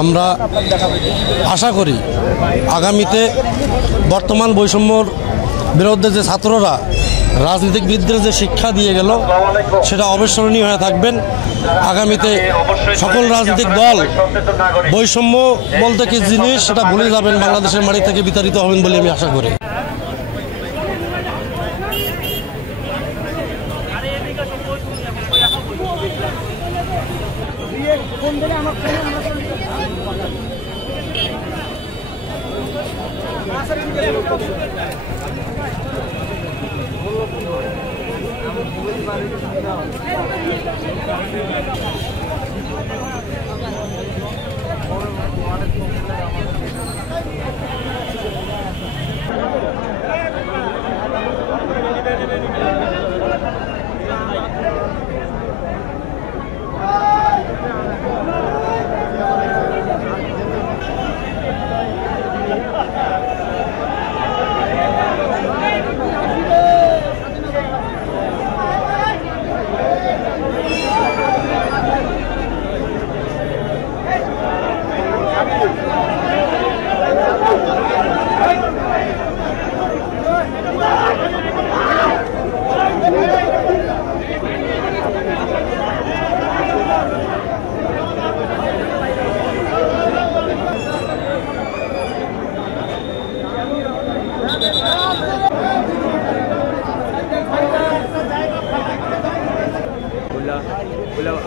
আমরা আশা করি আগামীতে বর্তমান বৈষম্যর বিরুদ্ধে যে ছাত্ররা রাজনীতিবিদদের যে শিক্ষা দিয়ে গেল সেটা অবিস্মরণীয় হয়ে থাকবেন। আগামীতে সকল রাজনৈতিক দল বৈষম্য বলতে কি জিনিস সেটা ভুলে যাবেন, বাংলাদেশের মাটি থেকে বিতাড়িত হবেন বলে আমি আশা করি।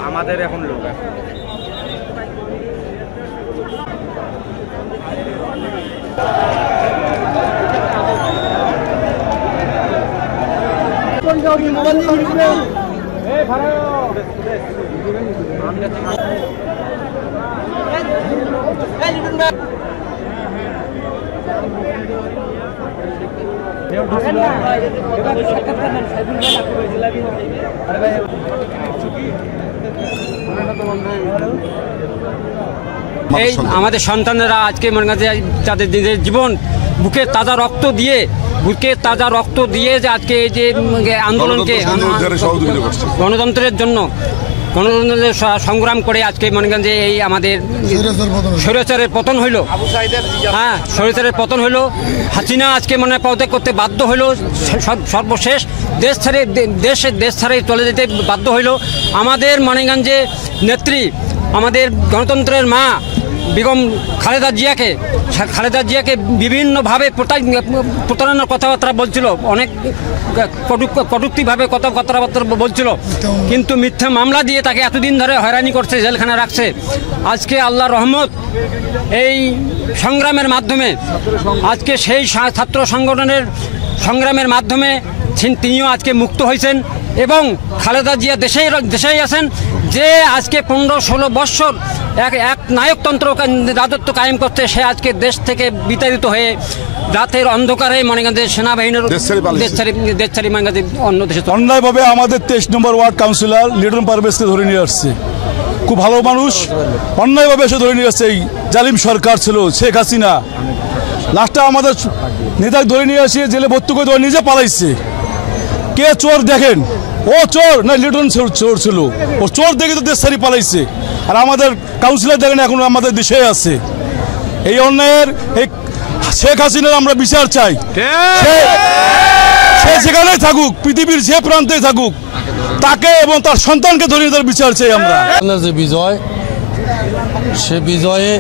আমাদের এখন লোক এই আমাদের সন্তানেরা আজকে মনে করেন তাদের নিজের জীবন বুকে তাজা রক্ত দিয়ে যে আজকে এই যে আন্দোলনকে গণতন্ত্রের জন্য সংগ্রাম করে আজকে মনে করেন যে এই আমাদের স্বৈরাচারের পতন হইল। হ্যাঁ, স্বৈরাচারের পতন হইল। হাসিনা আজকে মনে পদত্যাগ করতে বাধ্য হইল, সর্বশেষ দেশ ছেড়ে চলে যেতে বাধ্য হইল। আমাদের মণিগঞ্জে নেত্রী, আমাদের গণতন্ত্রের মা বেগম খালেদা জিয়াকে বিভিন্নভাবে প্রতারণার কথাবার্তা বলছিল, অনেক কটূক্তিভাবে কথাবার্তা বলছিল, কিন্তু মিথ্যা মামলা দিয়ে তাকে এতদিন ধরে হয়রানি করছে, জেলখানা রাখছে। আজকে আল্লাহর রহমত, এই সংগ্রামের মাধ্যমে আজকে সেই ছাত্র সংগঠনের সংগ্রামের মাধ্যমে তিনিও আজকে মুক্ত হয়েছেন এবং খালেদা জিয়া দেশেই আছেন, যে আজকে 15-16 বৎসর এক নায়কতন্ত্র রাজত্ব কায়েম করতে, সে আজকে দেশ থেকে বিতাড়িত হয়ে রাতের অন্ধকারে মণিগঞ্জের সেনাবাহিনীর দেশ ছাড়ি মণিগঞ্জে অন্য দেশে অন্যায়ভাবে আমাদের 23 নম্বর ওয়ার্ড কাউন্সিলর লিটন পারভেজকে ধরে নিয়ে আসছে। খুব ভালো মানুষ, অন্যায়ভাবে এসে ধরে নিয়ে আসছে। এই জালিম সরকার ছিল শেখ হাসিনা, লাস্টে আমাদের নেতাকে ধরে নিয়ে আসে জেলে ভর্তি করে ধরে নিজে পালাইছে। কে চোর দেখেন, ও চোর না লিটন চোর ছিল, ও চোর দেখে তো দেশ ছাড়ি পালাইছে। আর আমাদের কাউন্সিলর দেখেন এখন আমাদের দেশে আছে। এই অন্যায়ের এই শেখ হাসিনার আমরা বিচার চাই। সে যেখানেই থাকুক, পৃথিবীর যে প্রান্তে থাকুক, তাকে এবং তার সন্তানকে ধরে তার বিচার চাই আমরা। যে বিজয়, সে বিজয়ে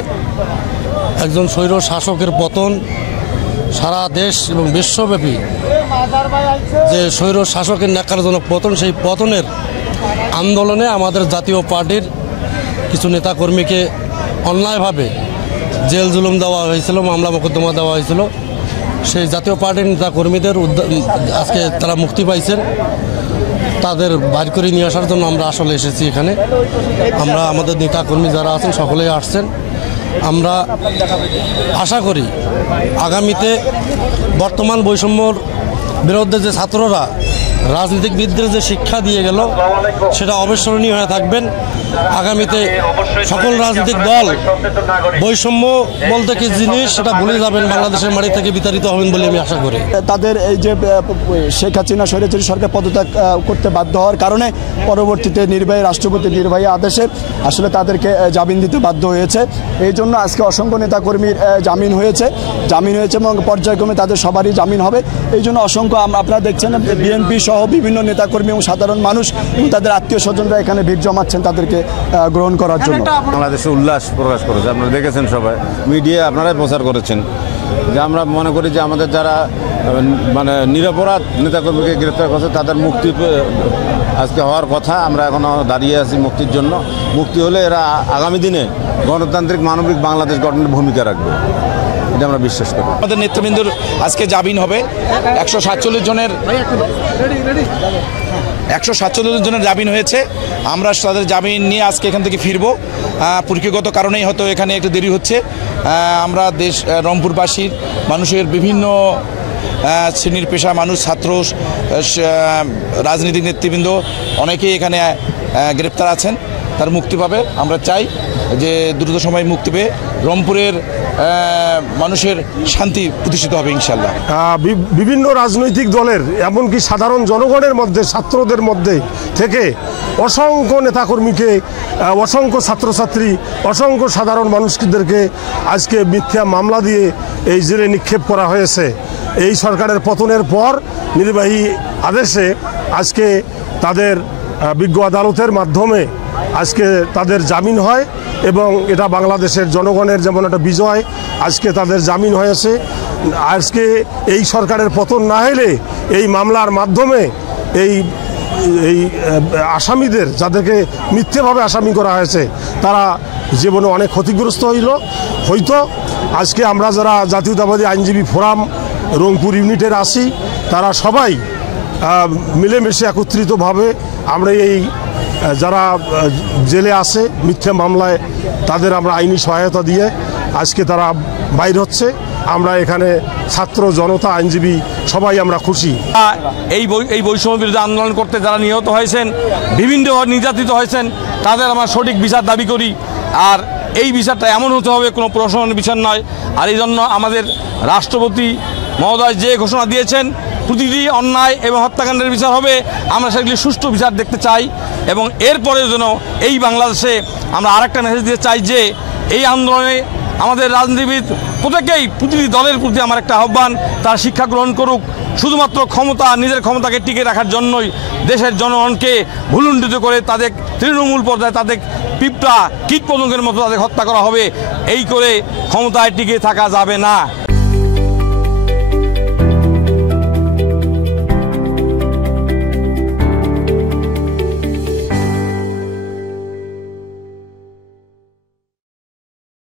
একজন স্বৈর শাসকের পতন, সারা দেশ এবং বিশ্বব্যাপী যে স্বৈর শাসকের ন্যাক্কারজনক পতন, সেই পতনের আন্দোলনে আমাদের জাতীয় পার্টির কিছু নেতাকর্মীকে অন্যায়ভাবে জেল জুলুম দেওয়া হয়েছিল, মামলা মোকদ্দমা দেওয়া হয়েছিল। সেই জাতীয় পার্টির নেতাকর্মীদের আজকে তারা মুক্তি পাইছেন, তাদের বাইর করে নিয়ে আসার জন্য আমরা আসলে এসেছি এখানে। আমরা আমাদের নেতাকর্মী যারা আছেন সকলেই আসছেন। আমরা আশা করি আগামীতে বর্তমান বৈষম্যর বিরুদ্ধে যে ছাত্ররা রাজনীতিবিদদের যে শিক্ষা দিয়ে গেল সেটা অবিস্মরণীয় হয়ে থাকবেন। আগামীতে সকল রাজনৈতিক দল বৈষম্য বলতে কি জিনিস সেটা ভুলে যাবেন, বাংলাদেশের মাটি থেকে বিতাড়িত হবেন বলে আমি আশা করি। তাদের এই যে শেখ হাসিনা স্বৈরাচারী সরকার পদত্যাগ করতে বাধ্য হওয়ার কারণে পরবর্তীতে নির্বাহী রাষ্ট্রপতির নির্বাহী আদেশে আসলে তাদেরকে জামিন দিতে বাধ্য হয়েছে। এই জন্য আজকে অসংখ্য নেতাকর্মীর জামিন হয়েছে এবং পর্যায়ক্রমে তাদের সবারই জামিন হবে। এই জন্য অসংখ্য আপনারা দেখছেন বিএনপি সহ বিভিন্ন নেতাকর্মী এবং সাধারণ মানুষ এবং তাদের আত্মীয় স্বজনরা এখানে ভিড় জমাচ্ছেন তাদেরকে গ্রহণ করার জন্য। বাংলাদেশে উল্লাস প্রকাশ করেছে, আপনারা দেখেছেন, সবাই মিডিয়া আপনারাই প্রচার করেছেন যে আমরা মনে করি যে আমাদের যারা মানে নিরপরাধ নেতাকর্মীকে গ্রেপ্তার করছে তাদের মুক্তি আজকে হওয়ার কথা। আমরা এখনও দাঁড়িয়ে আছি মুক্তির জন্য। মুক্তি হলে এরা আগামী দিনে গণতান্ত্রিক মানবিক বাংলাদেশ গঠনের ভূমিকা রাখবে, এটা আমরা বিশ্বাস করি। আমাদের নেতৃবৃন্দর আজকে জামিন হবে 147 জনের জামিন হয়েছে। আমরা তাদের জামিন নিয়ে আজকে এখান থেকে ফিরবো। পরীক্ষাগত কারণেই হয়তো এখানে একটু দেরি হচ্ছে। আমরা রংপুরবাসীর মানুষের বিভিন্ন শ্রেণীর পেশা মানুষ, ছাত্র, রাজনৈতিক নেতৃবৃন্দ অনেকেই এখানে গ্রেপ্তার আছেন, তার মুক্তি পাবে। আমরা চাই যে দ্রুত সময় মুক্তি পেয়ে রংপুরের মানুষের শান্তি প্রতিষ্ঠিত হবে ইনশাল্লাহ। বিভিন্ন রাজনৈতিক দলের এমনকি সাধারণ জনগণের মধ্যে, ছাত্রদের মধ্যে থেকে অসংখ্য নেতাকর্মীকে, অসংখ্য ছাত্রছাত্রী, অসংখ্য সাধারণ মানুষদেরকে আজকে মিথ্যা মামলা দিয়ে এই জেলে নিক্ষেপ করা হয়েছে। এই সরকারের পতনের পর নির্বাহী আদেশে আজকে তাদের বিজ্ঞ আদালতের মাধ্যমে আজকে তাদের জামিন হয় এবং এটা বাংলাদেশের জনগণের যেমন একটা বিজয়। আজকে তাদের জামিন হয়েছে। আজকে এই সরকারের পতন না হলে এই মামলার মাধ্যমে এই আসামিদের, যাদেরকে মিথ্যেভাবে আসামি করা হয়েছে, তারা জীবনে অনেক ক্ষতিগ্রস্ত হইতো। আজকে আমরা যারা জাতীয়তাবাদী আইনজীবী ফোরাম রংপুর ইউনিটের আছি, তারা সবাই মিলেমিশে একত্রিতভাবে আমরা এই যারা জেলে আছে মিথ্যা মামলায় তাদের আমরা আইনি সহায়তা দিয়ে আজকে তারা বাইর হচ্ছে। আমরা এখানে ছাত্র জনতা, আইনজীবী সবাই আমরা খুশি। এই বৈষম্য বিরোধী আন্দোলন করতে যারা নিহত হয়েছেন, বিভিন্ন নির্যাতিত হয়েছেন, তাদের আমরা সঠিক বিচার দাবি করি। আর এই বিচারটা এমন হতে হবে কোনো প্রশাসনের বিচার নয়। আর এই জন্য আমাদের রাষ্ট্রপতি মহোদয় যে ঘোষণা দিয়েছেন প্রতিটি অন্যায় এবং হত্যাকাণ্ডের বিচার হবে, আমরা সেগুলি সুষ্ঠু বিচার দেখতে চাই। এবং এরপরে যেন এই বাংলাদেশে আমরা আরেকটা মেসেজ দিতে চাই যে এই আন্দোলনে আমাদের রাজনীতিবিদ প্রত্যেকেই, প্রতিটি দলের প্রতি আমার একটা আহ্বান, তারা শিক্ষা গ্রহণ করুক। শুধুমাত্র নিজের ক্ষমতাকে টিকে রাখার জন্যই দেশের জনগণকে ভুলুণ্ঠিত করে তাদের তৃণমূল পর্যায়ে তাদের পিঁপড়া কীটপতঙ্গের মতো তাদের হত্যা করা হবে। এই করে ক্ষমতায় টিকে থাকা যাবে না।